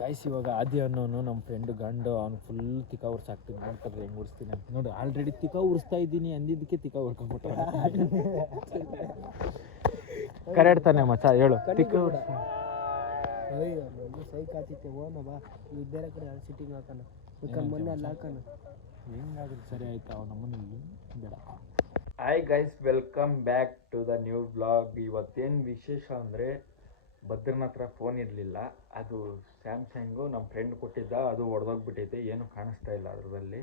Guys ಇವಾಗ ಆದಿ ಅನ್ನೋನು ನಮ್ಮ ಫ್ರೆಂಡ್ ಗಂಡು ಅವ್ನು ಫುಲ್ ತಿಕ್ಕ ಉರ್ಸಾಕ್ತೀನಿ ನೋಡ್ಕೊಡ್ರಿ ಹೆಂಗೆ ಉರಿಸ್ತೀನಿ ಅಂತ ನೋಡಿ ಆಲ್ರೆಡಿ ತಿಕ್ಕ ಉರಿಸ್ತಾ ಇದ್ದೀನಿ ಅಂದಿದ್ದಕ್ಕೆ ತಿಕ್ಕ ಉರ್ಕೊಂಡ್ಬಿಟ್ಟ ಕರೆಕ್ಟ್ ತಾನೆ ಮಚ್ಚ ಹೇಳು ತಿಕ್ಕ ಸೈಕ್ ಆತಿತ್ತೆ ಓನ ಬಾ ಈ ಬೇರೆ ಕಡೆ ಸಿಟ್ಟಿಂಗ್ ಹಾಕೋಣ ಮೊನ್ನೆ ಅಲ್ಲಿ ಹಾಕೋಣ ಹೆಂಗಾದ್ರೆ ಸರಿ ಆಯ್ತು ಅವ ನಮ್ಮನ್ನು ಬೇಡ. Hi guys, welcome back to the new blog. ಇವತ್ತೇನು ವಿಶೇಷ ಅಂದರೆ ಭದ್ರನ ಹತ್ರ ಫೋನ್ ಇರಲಿಲ್ಲ, ಅದು ಸ್ಯಾಮ್ಸಂಗು ನಮ್ಮ ಫ್ರೆಂಡ್ ಕೊಟ್ಟಿದ್ದ, ಅದು ಒಡೆದೋಗ್ಬಿಟ್ಟೈತೆ, ಏನೂ ಕಾಣಿಸ್ತಾ ಇಲ್ಲ ಅದರಲ್ಲಿ.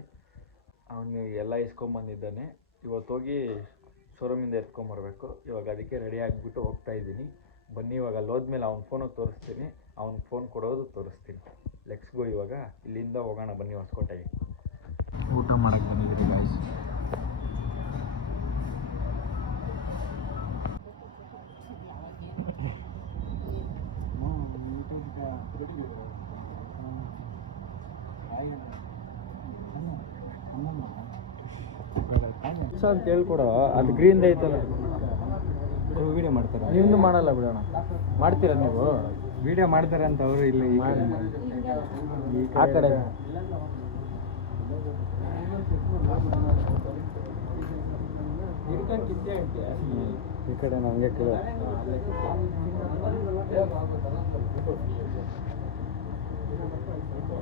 ಅವನು ಎಲ್ಲ ಇಸ್ಕೊಂಬಂದಿದ್ದಾನೆ. ಇವತ್ತು ಹೋಗಿ ಶೋರೂಮಿಂದ ಎತ್ಕೊಂಬರ್ಬೇಕು. ಇವಾಗ ಅದಕ್ಕೆ ರೆಡಿ ಆಗಿಬಿಟ್ಟು ಹೋಗ್ತಾ ಇದ್ದೀನಿ. ಬನ್ನಿ ಇವಾಗ ಅಲ್ಲಿ ಹೋದ್ಮೇಲೆ ಅವ್ನ ಫೋನಿಗೆ ತೋರಿಸ್ತೀನಿ, ಅವ್ನಿಗೆ ಫೋನ್ ಕೊಡೋದು ತೋರಿಸ್ತೀನಿ. Let's go. ಇವಾಗ ಇಲ್ಲಿಂದ ಹೋಗೋಣ ಬನ್ನಿ ಹೊಸಕೋಟೆಗೆ. ಊಟ ಮಾಡಕ್ಕೆ ಬಂದಿದ್ದೀರಿ ಗಾಯ್ಸ್. ಅಂತ ಹೇಳ್ಕೊಡೋ, ಅದು ಗ್ರೀನ್ ಐತಲ್ಲ, ವಿಡಿಯೋ ಮಾಡ್ತಾರೆ. ನಿಮ್ದು ಮಾಡಲ್ಲ ಬಿಡೋಣ, ಮಾಡ್ತೀರ ನೀವು? ವಿಡಿಯೋ ಮಾಡ್ತಾರೆ ಅಂತ ಅವರು ಇಲ್ಲಿ ಆ ಕಡೆ ಈ ಕಡೆ ನನಗೆ ಕೇಳೋ.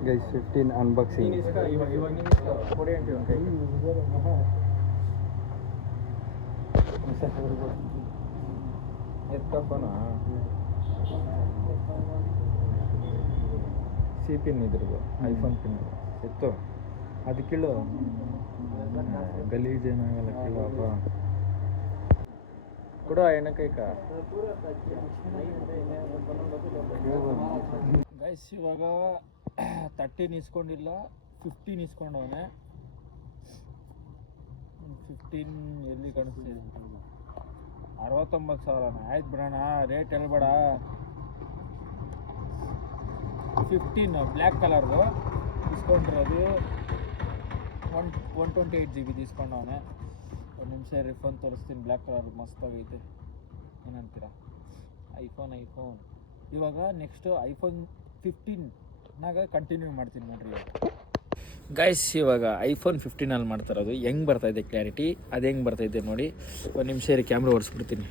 Guys 15 unboxing. ಎತ್ತಪ್ಪನ ಸಿ ಪಿನ್ ಇದ್ರದ್ದು, ಐಫೋನ್ ಪಿನ್ ಎತ್ತು, ಅದು ಕೀಳು, ಗಲೀಜೇನಾಗಲ್ಲ, ಕೀಳಪ್ಪ ಕೊಡು ಎಣ್ಣೆಕೈಕ. ಗೈಸ್ ಇವಾಗ 13 ಇಸ್ಕೊಂಡಿಲ್ಲ, 15 ಇಸ್ಕೊಂಡವನೆ. 15 ಎಲ್ಲಿ ಕಾಣಿಸ್ತಿದೆ? 69,000. ಆಯ್ತು ಬಿಡೋಣ, ರೇಟ್ ಹೇಳ್ಬೇಡ. 15 ಬ್ಲ್ಯಾಕ್ ಕಲರ್ದು ಇಸ್ಕೊಂಡಿರೋದು. 128 GB ಇಸ್ಕೊಂಡವನೆ. ಒಂದು ನಿಮಿಷ ರಿಫೋನ್ ತೋರಿಸ್ತೀನಿ. ಬ್ಲ್ಯಾಕ್ ಕಲರ್ ಮಸ್ತಾಗೈತೆ, ಏನಂತೀರಾ? ಐಫೋನ್ ಇವಾಗ ನೆಕ್ಸ್ಟು ಐಫೋನ್ 15ನಾಗ ಕಂಟಿನ್ಯೂ ಮಾಡ್ತೀನಿ ನೋಡ್ರಿ. ಗೈಸ್ ಇವಾಗ ಐಫೋನ್ 15 ಮಾಡ್ತಾರೋದು. ಹೆಂಗೆ ಬರ್ತಾಯಿದೆ ಕ್ಲಾರಿಟಿ, ಅದು ಹೆಂಗೆ ಬರ್ತಾಯಿದೆ ನೋಡಿ. ಒಂದು ನಿಮಿಷ ಇರಿ, ಕ್ಯಾಮ್ರಾ ಓಡಿಸ್ಬಿಡ್ತೀನಿ.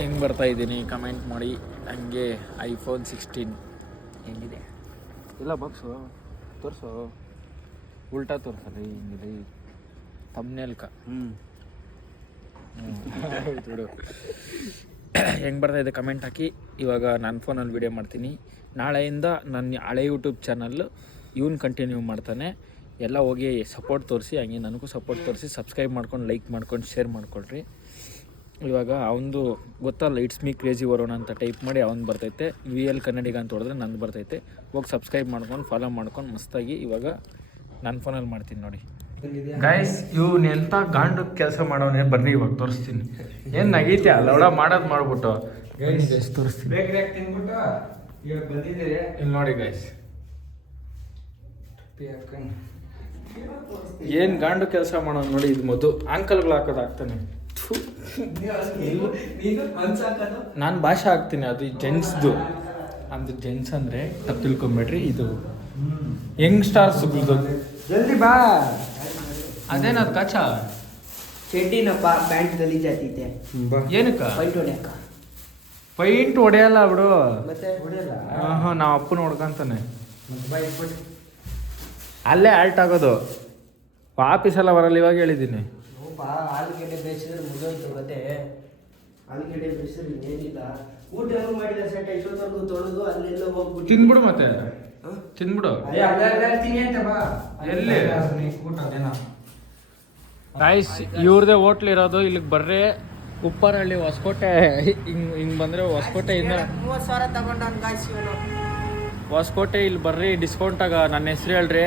ಹೆಂಗೆ ಬರ್ತಾಯಿದ್ದೀನಿ ಕಮೆಂಟ್ ಮಾಡಿ. ಹಂಗೆ ಐಫೋನ್ 16 ಹೆಂಗಿದೆ? ಇಲ್ಲ ಬಾಕ್ಸು ತೋರಿಸು, ಉಲ್ಟಾ ತೋರಿಸಲ್ಲ, ಹಿಂಗಿದೆ ತಮ್ನೇಲ್ಕ. ಬಿಡು, ಹೆಂಗೆ ಬರ್ತಾಯಿದೆ ಕಮೆಂಟ್ ಹಾಕಿ. ಇವಾಗ ನಾನು ಫೋನಲ್ಲಿ ವೀಡಿಯೋ ಮಾಡ್ತೀನಿ. ನಾಳೆಯಿಂದ ನನ್ನ ಹಳೆ ಯೂಟ್ಯೂಬ್ ಚಾನಲ್ಲು ಇವನು ಕಂಟಿನ್ಯೂ ಮಾಡ್ತಾನೆ. ಎಲ್ಲ ಹೋಗಿ ಸಪೋರ್ಟ್ ತೋರಿಸಿ, ಹಂಗೆ ನನಗೂ ಸಪೋರ್ಟ್ ತೋರಿಸಿ, ಸಬ್ಸ್ಕ್ರೈಬ್ ಮಾಡ್ಕೊಂಡು, ಲೈಕ್ ಮಾಡ್ಕೊಂಡು, ಶೇರ್ ಮಾಡ್ಕೊಳ್ರಿ. ಇವಾಗ ಅವನದು ಗೊತ್ತಲ್ಲ, ಇಟ್ಸ್ ಮೀ ಕ್ರೇಜಿ ವರೋಣ ಅಂತ ಟೈಪ್ ಮಾಡಿ ಅವ್ನು ಬರ್ತೈತೆ. VL ಕನ್ನಡಿಗ ಅಂತ ಹೊಡೆದ್ರೆ ನಂದು ಬರ್ತೈತೆ. ಹೋಗಿ ಸಬ್ಸ್ಕ್ರೈಬ್ ಮಾಡ್ಕೊಂಡು, ಫಾಲೋ ಮಾಡ್ಕೊಂಡು ಮಸ್ತಾಗಿ ಇವಾಗ ನನ್ನ ಫೋನಲ್ಲಿ ಮಾಡ್ತೀನಿ ನೋಡಿ. ಗೈಸ್ ಇವ್ನು ಎಂಥ ಗಾಂಡು ಕೆಲಸ ಮಾಡೋನೇ, ಬನ್ನಿ ಇವಾಗ ತೋರಿಸ್ತೀನಿ. ಏನು ನಗೀತಿ ಅಲ್ಲ ಮಾಡೋದು ಮಾಡ್ಬಿಟ್ಟು ತೋರಿಸ್ತೀನಿ. ಇಲ್ಲಿ ನೋಡಿ ಗೈಸ್, ಏನು ಗಾಂಡು ಕೆಲಸ ಮಾಡೋದು ನೋಡಿ. ಇದು ಮೊದಲು ಆಂಕಲ್ಗಳು ಹಾಕೋದು ಹಾಕ್ತಾನೆ. ನಾನು ಭಾಷೆ ಹಾಕ್ತೀನಿ, ಅದು ಜೆಂಟ್ಸ್ದು. ಅದು ಜೆಂಟ್ಸ್ ಅಂದರೆ ತಪ್ಪು ತಿಳ್ಕೊಂಬೇಡ್ರಿ, ಇದು ಯಂಗ್ಸ್ಟಾರ್ಸ್ ಜಲ್ದಿ ಬಾ. ಅದೇನದು ಕಚ ಚಡ್ಡಿನಪ್ಪ, ಪ್ಯಾಂಟ್ ಗಲೀಜಾತಿದ್ದೆ. ಏನಕ್ಕ? ಪೈಂಟ್ ಹೊಡ್ಯಾಕ. ಪೈಂಟ್ ಹೊಡೆಯಲ್ಲ ಬಿಡು. ಮತ್ತೆ ಹೊಡೆಯಲ್ಲ. ಹಾಂ ನಾವು ಅಪ್ಪನ ಹೊಡ್ಕೊಂತಾನೆ. ಅಲ್ಲೇ ಆಲ್ಟ್ ಆಗೋದು. ಆಫೀಸೆಲ್ಲ ಬರಲ್ಲ, ಇವಾಗ ಹೇಳಿದ್ದೀನಿ. ಆಲೂಗೆಡ್ಡೆ ಬೇಯಿಸಿದ್ರೆ ಮುಗಿದೋಯ್ತು ಕತೆ. ಆಲೂಗೆಡ್ಡೆ ಬೇಯಿಸಿದ್ರೆ ಏನಿಲ್ಲ. ಊಟ ಮಾಡಿದ ಸೆಟ್ ಇಷ್ಟೊತ್ತವರೆಗೂ ತೊಳೆದು ಅಲ್ಲೆಲ್ಲ ಹೋಗ್ಬಿಟ್ಟು ತಿಂದ್ಬಿಡು, ಮತ್ತೆ ತಿಂದ್ಬಿಡು. ಎಲ್ಲಿ ಗಾಯ್ಸ್ ಇವ್ರದೇ ಹೋಟ್ಲ್ ಇರೋದು. ಇಲ್ಲಿಗೆ ಬರ್ರೆ ಉಪ್ಪರಹಳ್ಳಿ ಹೊಸಕೋಟೆ. ಹಿಂಗೆ ಬಂದರೆ ಹೊಸಕೋಟೆಯಿಂದ 30,000 ತಗೊಂಡವ್ನು ಗಾಯ್ಸ್ ಇವನು. ಹೊಸಕೋಟೆ ಇಲ್ಲಿ ಬರ್ರಿ, ಡಿಸ್ಕೌಂಟಾಗ ನನ್ನ ಹೆಸ್ರು ಹೇಳ್ರಿ,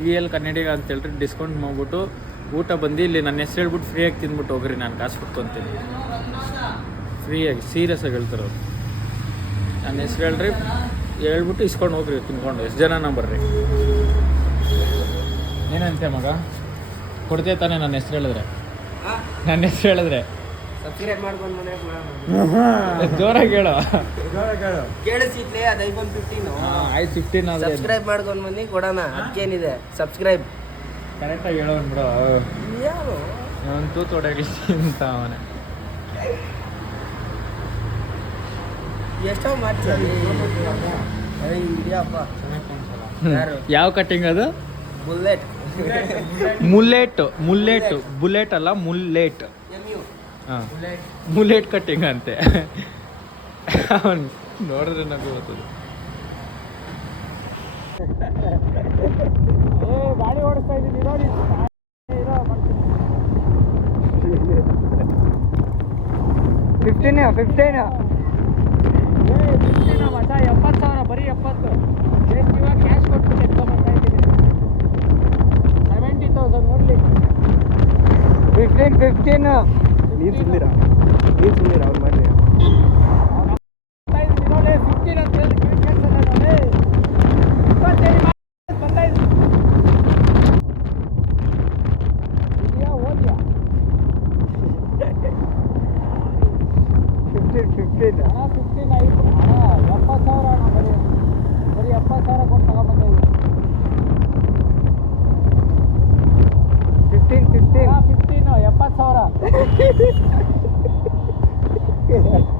VL ಕನ್ನಡಿಗ ಅಂತ ಹೇಳ್ರಿ, ಡಿಸ್ಕೌಂಟ್ ಮಾಡ್ಬಿಟ್ಟು ಊಟ ಬಂದು ಇಲ್ಲಿ ನನ್ನ ಹೆಸ್ರು ಹೇಳ್ಬಿಟ್ಟು ಫ್ರೀಯಾಗಿ ತಿಂದ್ಬಿಟ್ಟು ಹೋಗ್ರಿ. ನಾನು ಕಾಸು ಕೊಟ್ಟು ಅಂತೀನಿ, ಫ್ರೀಯಾಗಿ, ಸೀರಿಯಸ್ಸಾಗಿ ಹೇಳ್ತಾರವ್ರು. ನನ್ನ ಹೆಸ್ರು ಹೇಳ್ರಿ, ಹೇಳ್ಬಿಟ್ಟು ಇಸ್ಕೊಂಡು ಹೋಗ್ರಿ ತಿನ್ಕೊಂಡು. ಎಷ್ಟು ಜನನ ಬರ್ರಿ. ಏನಂತೆ ಮಗ, ಕೊಡ್ತೇ ತಾನೆ ನನ್ನ ಹೆಸ್ರು ಹೇಳಿದ್ರೆ? ನನ್ನ ಹೆಸ್ರು ಹೇಳಿದ್ರೆ ಸಬ್ಸ್ಕ್ರೈಬ್ ಮಾಡ್ಕೊಂಡು ಮನೆ ಕೊಡೋಣ. ಜೋರಾಗಿ ಹೇಳು. ಕೇಳಿಸಿಟ್ಲೆ ಅದು ಐಫೋನ್ 15 ಆಯ್ತು 15 ಆದರೆ ಸಬ್ಸ್ಕ್ರೈಬ್ ಮಾಡ್ಕೊಂಡು ಬನ್ನಿ ಕೊಡೋಣ. ಅದಕ್ಕೇನಿದೆ ಸಬ್ಸ್ಕ್ರೈಬ್. ಕರೆಕ್ಟಾಗಿ ಹೇಳೋ ಬಿಡು. ಯಾರು ಅವನು ತೂತು ಹೊಡೆಯಲಿ ಅಂತ ಅವನೇ. ಎಷ್ಟೋ ಮಾಡ್ತೀಯ ಇದೆಯಪ್ಪ. ಯಾರು ಯಾವ ಕಟ್ಟಿಂಗ್ ಅದು? ಬುಲ್ಲೆಟ್ ಬುಲೆಟ್ ಅಲ್ಲ ಮುಲ್ಲೇಟ್. MU ಹಾಂ ಮುಲ್ಲೇಟ್ ಕಟ್ಟಿಂಗ್ ಅಂತೆ. ಅವನು ನೋಡಿದ್ರೆ ನಗು ಬರ್ತದೆ. ಗಾಡಿ ಓಡಿಸ್ತಾ ಇದ್ದೀನಿ ನೋಡಿ. 15 ಮಚ 70,000 ಬರೀ 70. ಎಷ್ಟು ಇವಾಗ ಕ್ಯಾಶ್ ಕೊಟ್ಬಿಟ್ಟು ಎತ್ಕೊಂಡ್ಬರ್ತಾ ಇದ್ದೀನಿ. 70,000 ಓನ್ಲಿ. 15 ನೀರು ಸುಮ್ಮನಿರ ಅವ್ರು ಮಾಡಿ. 15 ಅಂತ ಹೇಳಿ ಇದೆಯಾ ಓದ್ಯಾ 15 ಆಯಿತು. 70,000 ಅಣ್ಣ ಬರೀ 70,000 ಕೊಟ್ಟು ತಗೊಂಡ್ಬಂದ. 15 70,000